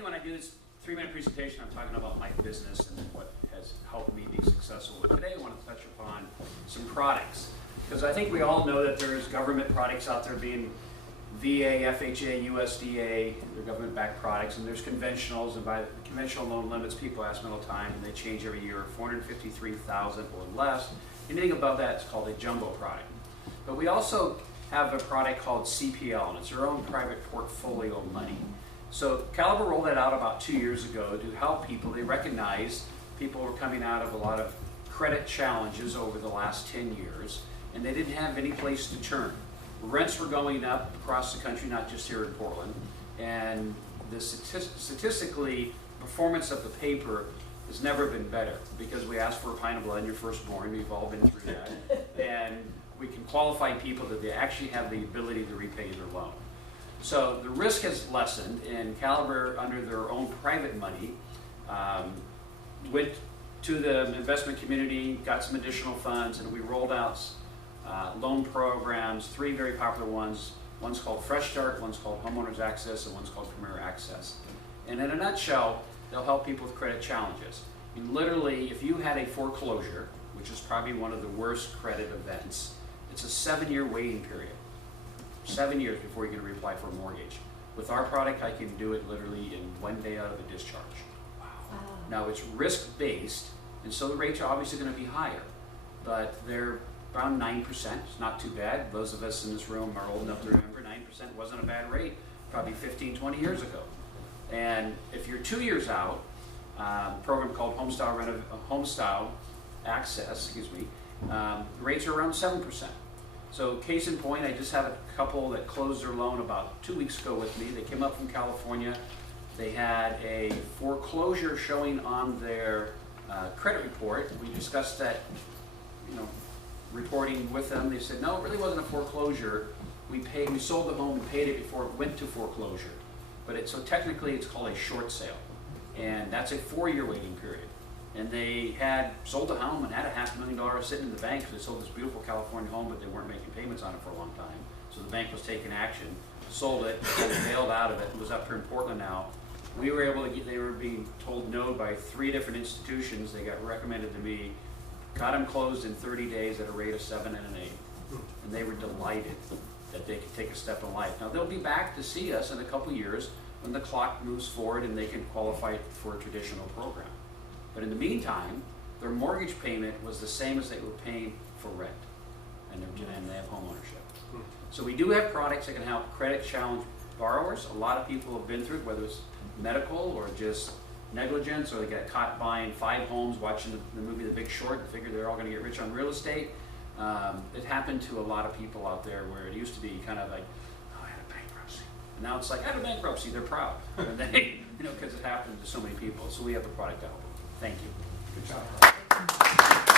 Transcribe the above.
Normally when I do this 3-minute presentation, I'm talking about my business and what has helped me be successful. But today I want to touch upon some products. Because I think we all know that there's government products out there being VA, FHA, USDA, they're government-backed products, and there's conventionals, and by conventional loan limits, people ask me all the time, and they change every year, 453,000 or less. Anything above that is called a jumbo product. But we also have a product called CPL, and it's our own private portfolio money. So Caliber rolled that out about 2 years ago to help people. They recognized people were coming out of a lot of credit challenges over the last 10 years, and they didn't have any place to turn. Rents were going up across the country, not just here in Portland, and the statistically, performance of the paper has never been better because we ask for a pint of blood in your firstborn. We've all been through that, and we can qualify people that they actually have the ability to repay their loan. So the risk has lessened, and Caliber, under their own private money, went to the investment community, got some additional funds, and we rolled out loan programs, 3 very popular ones. One's called Fresh Start, one's called Homeowners Access, and one's called Premier Access. And in a nutshell, they'll help people with credit challenges. I mean, literally, if you had a foreclosure, which is probably one of the worst credit events, it's a 7-year waiting period. 7 years before you can reapply for a mortgage. With our product, I can do it literally in 1 day out of a discharge. Wow. Now, it's risk-based, and so the rates are obviously going to be higher, but they're around 9%. It's not too bad. Those of us in this room are old enough to remember 9% wasn't a bad rate probably 15, 20 years ago. And if you're 2 years out, a program called Homestyle Access, the rates are around 7%. So case in point, I just have a couple that closed their loan about 2 weeks ago with me. They came up from California. They had a foreclosure showing on their credit report. We discussed that, reporting with them. They said, no, it really wasn't a foreclosure. We sold the home and paid it before it went to foreclosure. But so technically it's called a short sale. And that's a 4-year waiting period. And they had sold the home and had a $500,000 sitting in the bank because they sold this beautiful California home, but they weren't making payments on it for a long time. So the bank was taking action, sold it, and bailed out of it. It was up here in Portland now. We were able to get, they were being told no by 3 different institutions. They got recommended to me, got them closed in 30 days at a rate of 7 and an 8. And they were delighted that they could take a step in life. Now they'll be back to see us in a couple years when the clock moves forward and they can qualify for a traditional program. But in the meantime, their mortgage payment was the same as they were paying for rent, and they have home ownership. So we do have products that can help credit challenge borrowers. A lot of people have been through it, whether it's medical or just negligence, or they got caught buying 5 homes watching the movie The Big Short and figured they're all going to get rich on real estate. It happened to a lot of people out there where it used to be kind of like, oh, I had a bankruptcy. And now it's like, I had a bankruptcy, they're proud. And they, because it happened to so many people. So we have a product to help them. Thank you. Good job.